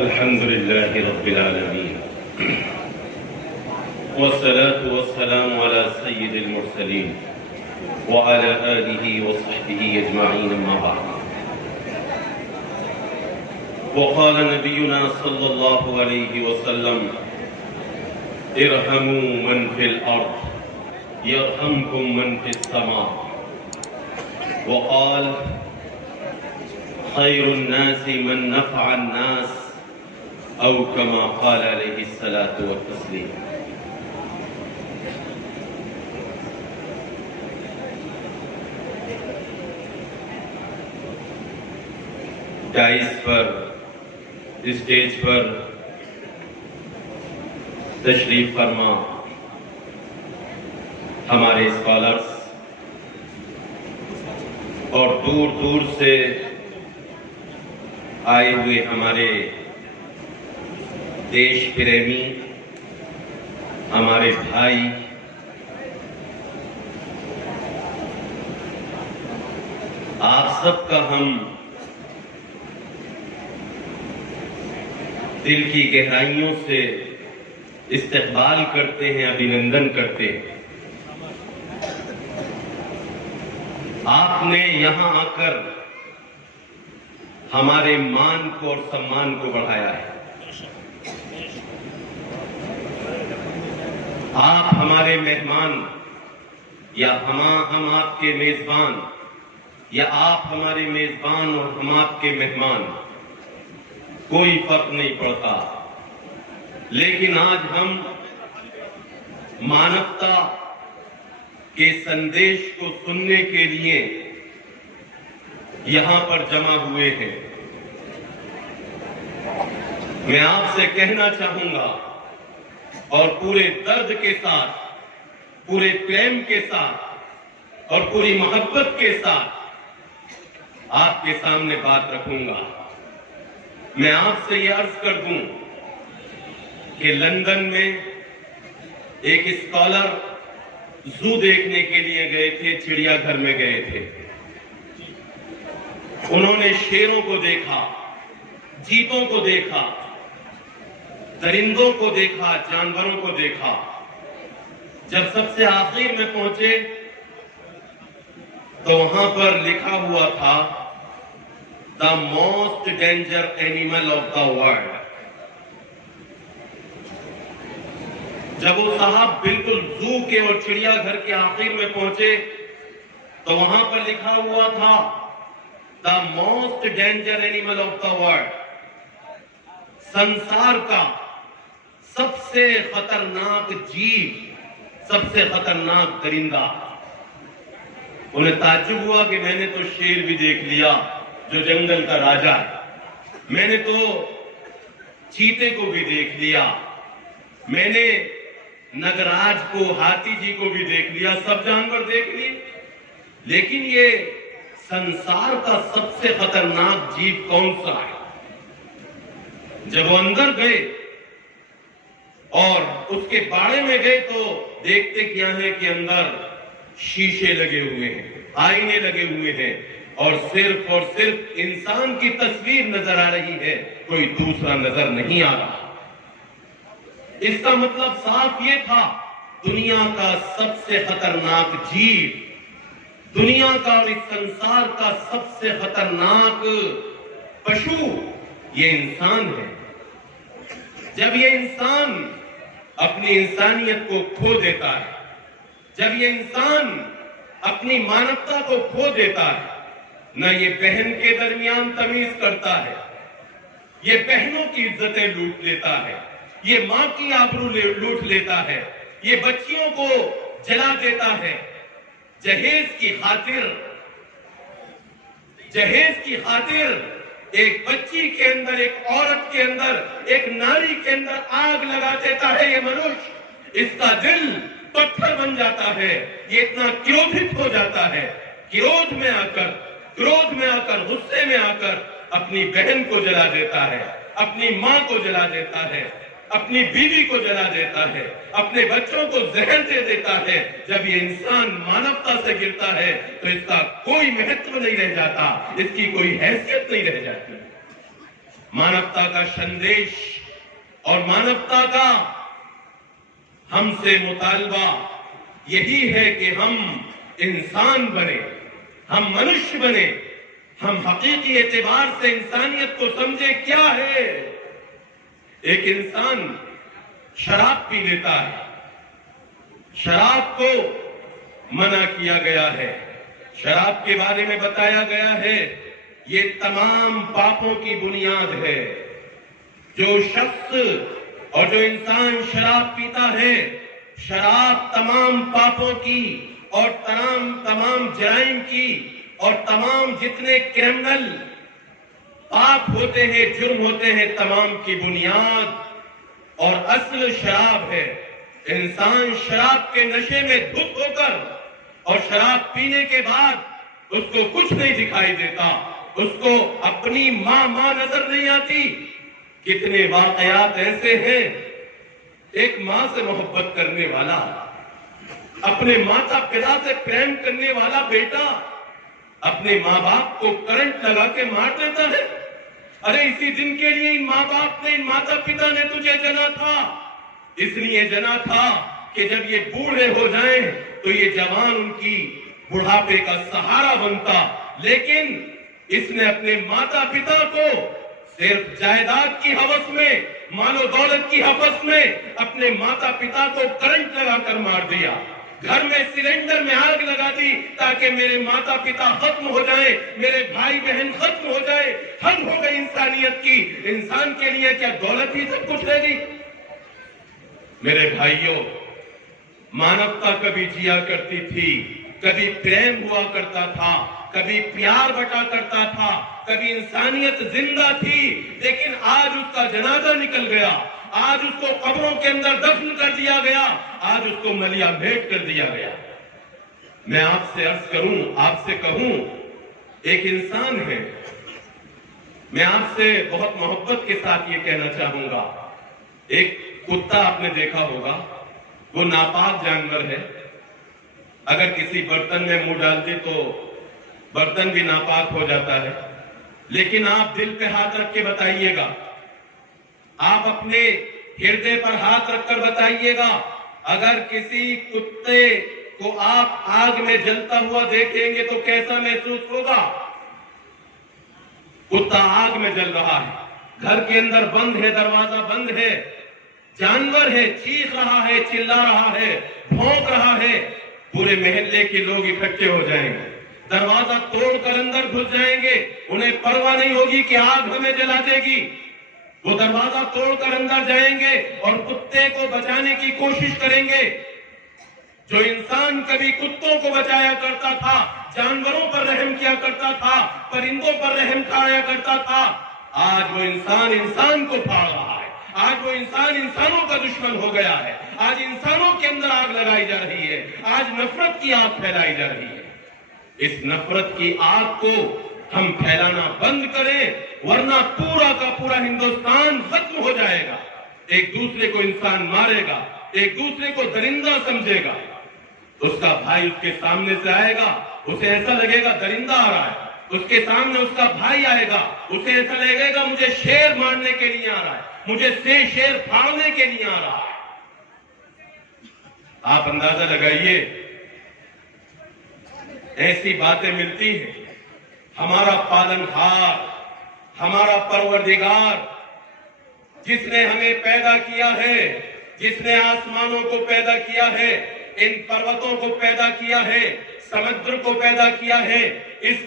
अल्हम्दुलिल्लाहि रब्बिल आलमीन वस्सलातु वस्सलामु अला सय्यिदिल मुरसलीन व अला आलिहि व सहबिहि अजमाईन अम्मा बाद। वक़ाल नबियुना सल्लल्लाहु अलैहि वसल्लम इरहमू मन फिल अर्द यरहमकुम मन फिस समा। वक़ाल खैरुन नासि मन नफ़अन नास औ कमा क़ाल अलैहि सलातु व तस्लीम। डाइस पर, स्टेज पर तशरीफ फरमा हमारे स्कॉलर्स और दूर दूर से आए हुए हमारे देश प्रेमी, हमारे भाई, आप सबका हम दिल की गहराइयों से इस्तकबाल करते हैं, अभिनंदन करते हैं। आपने यहां आकर हमारे मान को और सम्मान को बढ़ाया है। आप हमारे मेहमान या हम आपके मेजबान, या आप हमारे मेजबान और हम आपके मेहमान, कोई फर्क नहीं पड़ता। लेकिन आज हम मानवता के संदेश को सुनने के लिए यहां पर जमा हुए हैं। मैं आपसे कहना चाहूंगा और पूरे दर्द के साथ, पूरे प्रेम के साथ और पूरी मोहब्बत के साथ आपके सामने बात रखूंगा। मैं आपसे यह अर्ज कर दूं कि लंदन में एक स्कॉलर जू देखने के लिए गए थे, चिड़ियाघर में गए थे। उन्होंने शेरों को देखा, चीतों को देखा, दरिंदों को देखा, जानवरों को देखा। जब सबसे आखिर में पहुंचे तो वहां पर लिखा हुआ था the most danger animal of the world. जब वो साहब बिल्कुल जू के और चिड़ियाघर के आखिर में पहुंचे तो वहां पर लिखा हुआ था the most danger animal of the world, संसार का सबसे खतरनाक जीव, सबसे खतरनाक दरिंदा। उन्हें ताज्जुब हुआ कि मैंने तो शेर भी देख लिया जो जंगल का राजा है, मैंने तो चीते को भी देख लिया, मैंने नगराज को, हाथी जी को भी देख लिया, सब जानवर देख लिए, लेकिन ये संसार का सबसे खतरनाक जीव कौन सा है? जब वो अंदर गए और उसके बाड़े में गए तो देखते क्या है कि अंदर शीशे लगे हुए हैं, आईने लगे हुए हैं और सिर्फ इंसान की तस्वीर नजर आ रही है, कोई दूसरा नजर नहीं आ रहा। इसका मतलब साफ ये था, दुनिया का सबसे खतरनाक जीव, दुनिया का और इस संसार का सबसे खतरनाक पशु ये इंसान है। जब ये इंसान अपनी इंसानियत को खो देता है, जब ये इंसान अपनी मानवता को खो देता है, न ये बहन के दरमियान तमीज करता है, ये बहनों की इज्जतें लूट लेता है, ये मां की आबरू लूट लेता है, ये बच्चियों को जला देता है, जहेज की खातिर एक बच्ची के अंदर, एक औरत के अंदर, एक नारी के अंदर आग लगा देता है ये मनुष्य। इसका दिल पत्थर बन जाता है, ये इतना क्रोधित हो जाता है, क्रोध में आकर, गुस्से में आकर अपनी बहन को जला देता है, अपनी मां को जला देता है, अपनी बीवी को जला देता है, अपने बच्चों को जहर दे देता है। जब ये इंसान मानवता से गिरता है तो इसका कोई महत्व नहीं रह जाता, इसकी कोई हैसियत नहीं रह जाती। मानवता का संदेश और मानवता का हमसे मुतालबा यही है कि हम इंसान बने, हम मनुष्य बने, हम हकीकी एतबार से इंसानियत को समझे। क्या है? एक इंसान शराब पी लेता है, शराब को मना किया गया है, शराब के बारे में बताया गया है ये तमाम पापों की बुनियाद है। जो शख्स और जो इंसान शराब पीता है, शराब तमाम पापों की और तमाम जराइम की और तमाम जितने क्रिमिनल पाप होते हैं, जुर्म होते हैं, तमाम की बुनियाद और असल शराब है। इंसान शराब के नशे में धुत होकर और शराब पीने के बाद उसको कुछ नहीं दिखाई देता, उसको अपनी माँ नजर नहीं आती। कितने वाकयात ऐसे हैं, एक माँ से मोहब्बत करने वाला, अपने माता पिता से प्रेम करने वाला बेटा अपने माँ बाप को करंट लगा के मार देता है। अरे इसी दिन के लिए इन माँ बाप ने, इन माता पिता ने तुझे जना था, इसलिए जना था कि जब ये बूढ़े हो जाएं तो ये जवान उनकी बुढ़ापे का सहारा बनता। लेकिन इसने अपने माता पिता को सिर्फ जायदाद की हवस में, मालो दौलत की हवस में अपने माता पिता को करंट लगाकर मार दिया। घर में सिलेंडर में आग लगा दी ताकि मेरे माता पिता खत्म हो जाए, मेरे भाई बहन खत्म हो जाए। हद हो गई इंसानियत की। इंसान के लिए क्या दौलत ही सब कुछ रह गई? मेरे भाइयों, मानवता कभी जिया करती थी, कभी प्रेम हुआ करता था, कभी प्यार बटा करता था, कभी इंसानियत जिंदा थी। लेकिन आज उसका जनाजा निकल गया, आज उसको कब्रों के अंदर दफन कर दिया गया, आज उसको मलिया भेंट कर दिया गया। मैं आपसे अर्ज करूं, आपसे कहूं, एक इंसान है, मैं आपसे बहुत मोहब्बत के साथ ये कहना चाहूंगा, एक कुत्ता आपने देखा होगा, वो नापाक जानवर है। अगर किसी बर्तन में मुंह डाल दे तो बर्तन भी नापाक हो जाता है। लेकिन आप दिल पे हाथ रख के बताइएगा, आप अपने हृदय पर हाथ रखकर बताइएगा, अगर किसी कुत्ते को आप आग में जलता हुआ देखेंगे तो कैसा महसूस होगा? कुत्ता आग में जल रहा है, घर के अंदर बंद है, दरवाजा बंद है, जानवर है, चीख रहा है, चिल्ला रहा है, भौंक रहा है। पूरे मोहल्ले के लोग इकट्ठे हो जाएंगे, दरवाजा तोड़कर अंदर घुस जाएंगे, उन्हें परवाह नहीं होगी कि आग हमें जला देगी। वो दरवाजा तोड़कर अंदर जाएंगे और कुत्ते को बचाने की कोशिश करेंगे। जो इंसान कभी कुत्तों को बचाया करता था, जानवरों पर रहम किया करता था, परिंदों पर रहम खाया करता था, आज वो इंसान इंसान को फाड़ रहा है। आज वो इंसान इंसानों का दुश्मन हो गया है। आज इंसानों के अंदर आग लगाई जा रही है, आज नफरत की आग फैलाई जा रही है। इस नफरत की आग को हम फैलाना बंद करें, वरना पूरा का पूरा हिंदुस्तान खत्म हो जाएगा। एक दूसरे को इंसान मारेगा, एक दूसरे को दरिंदा समझेगा। उसका भाई उसके सामने से आएगा, उसे ऐसा लगेगा दरिंदा आ रहा है। उसके सामने उसका भाई आएगा, उसे ऐसा लगेगा मुझे शेर मारने के लिए आ रहा है, मुझे से शेर फाड़ने के लिए आ रहा है। आप अंदाजा लगाइए, ऐसी बातें मिलती हैं। हमारा पालनहार, हमारा परवरदिगार, जिसने हमें पैदा किया है, जिसने आसमानों को पैदा किया है, इन पर्वतों को पैदा किया है, समुद्र को पैदा किया है, इस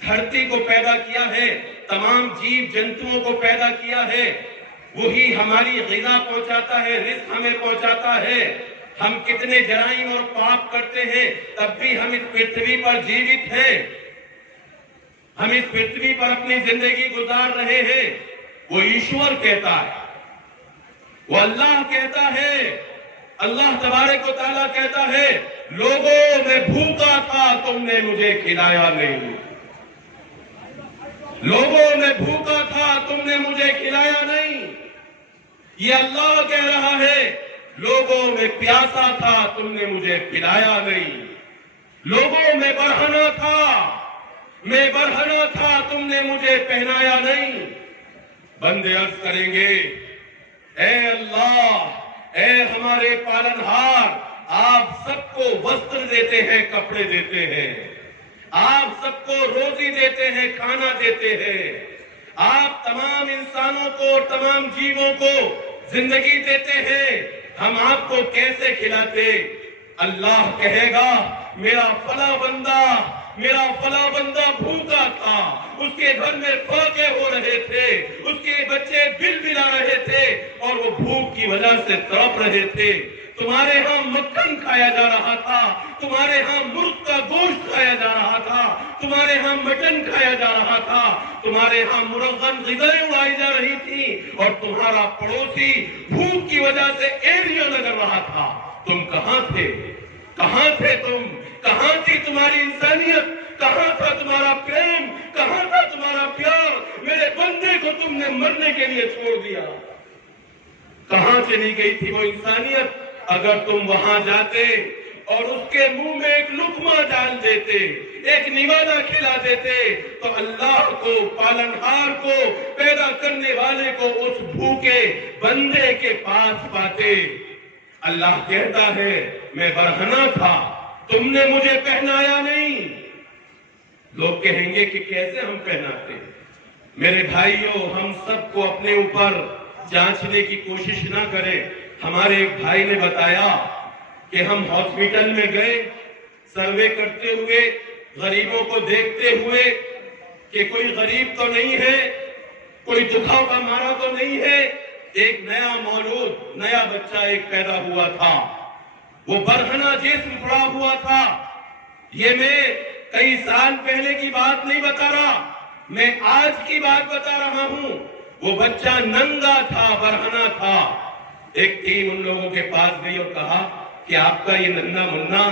धरती को पैदा किया है, तमाम जीव जंतुओं को पैदा किया है, वही हमारी ग़िज़ा पहुंचाता है, रिज़्क़ हमें पहुंचाता है। हम कितने जराइम और पाप करते हैं, तब भी हम इस पृथ्वी पर जीवित हैं, हम इस पृथ्वी पर अपनी जिंदगी गुजार रहे हैं। वो ईश्वर कहता है, वो अल्लाह कहता है, अल्लाह तबारक व तआला कहता है, लोगों मैं भूखा था तुमने मुझे खिलाया नहीं, लोगों मैं भूखा था तुमने मुझे खिलाया नहीं। ये अल्लाह कह रहा है, लोगों में प्यासा था तुमने मुझे पिलाया नहीं, लोगों में बरहना था, मैं बरहना था तुमने मुझे पहनाया नहीं। बंदे अर्ज करेंगे, ए अल्लाह, ए हमारे पालनहार, आप सबको वस्त्र देते हैं, कपड़े देते हैं, आप सबको रोजी देते हैं, खाना देते हैं, आप तमाम इंसानों को, तमाम जीवों को जिंदगी देते हैं, हम आपको कैसे खिलाते? अल्लाह कहेगा, मेरा फला बंदा भूखा था, उसके घर में फाके हो रहे थे, उसके बच्चे बिलबिला रहे थे और वो भूख की वजह से तड़प रहे थे। तुम्हारे यहाँ मक्खन खाया जा रहा था, तुम्हारे यहाँ मुर्ग का गोश्त खाया जा रहा था, तुम्हारे यहाँ मटन खाया जा रहा था, तुम्हारे यहाँ मुरगन ग़िज़ाएं उड़ाई जा रही थी और तुम्हारा पड़ोसी भूख की वजह से एरिया लग रहा था। तुम कहाँ थे? कहाँ थे तुम? कहाँ थी तुम्हारी इंसानियत? कहाँ था तुम्हारा प्रेम? कहाँ था तुम्हारा प्यार? मेरे बंदे को तुमने मरने के लिए छोड़ दिया। कहाँ चली गई थी वो इंसानियत? अगर तुम वहां जाते और उसके मुंह में एक लुकमा डाल देते, एक निवाला खिला देते, तो अल्लाह को, पालनहार को, पैदा करने वाले को उस भूखे बंदे के पास पाते। अल्लाह कहता है, मैं बरहना था, तुमने मुझे पहनाया नहीं। लोग कहेंगे कि कैसे हम पहनाते? मेरे भाइयों, हम सबको अपने ऊपर जांचने की कोशिश ना करें। हमारे एक भाई ने बताया कि हम हॉस्पिटल में गए, सर्वे करते हुए, गरीबों को देखते हुए कि कोई गरीब तो नहीं है, कोई दुखाव का मारा तो नहीं है। एक नया मौलूद, नया बच्चा एक पैदा हुआ था, वो बरहना जिस्म पड़ा हुआ था। ये मैं कई साल पहले की बात नहीं बता रहा, मैं आज की बात बता रहा हूं। वो बच्चा नंगा था, बरहना था। एक टीम उन लोगों के पास गई और कहा कि आपका ये नन्ना मुन्ना,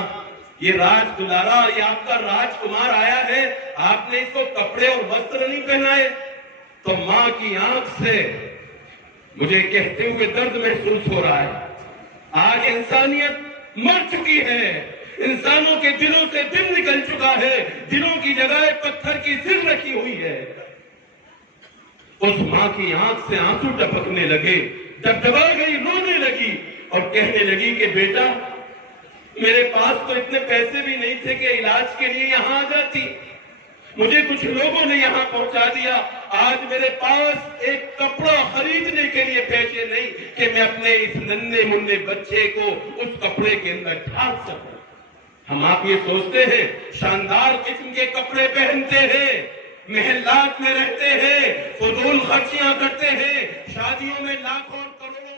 ये राज दुलारा, ये आपका राजकुमार आया है, आपने इसको कपड़े और वस्त्र नहीं पहनाए। तो मां की आंख से मुझे कहते हुए दर्द महसूस हो रहा है। आज इंसानियत मर चुकी है, इंसानों के दिलों से दिल निकल चुका है, दिलों की जगह पत्थर की सिर रखी हुई है। उस मां की आंख से आंसू टपकने लगे, दबदबा गई, रोने लगी और कहने लगी कि बेटा, मेरे पास तो इतने पैसे भी नहीं थे कि इलाज के लिए यहां आ जाती, मुझे कुछ लोगों ने यहां पहुंचा दिया। आज मेरे पास एक कपड़ा खरीदने के लिए पैसे नहीं कि मैं अपने इस नन्हे मुन्ने बच्चे को उस कपड़े के अंदर ढाल सकूं। हम आप ये सोचते हैं, शानदार किस्म के कपड़े पहनते हैं, महल्लात में रहते हैं, फजूल खर्चियां करते हैं, शादियों में लाखों करोड़ों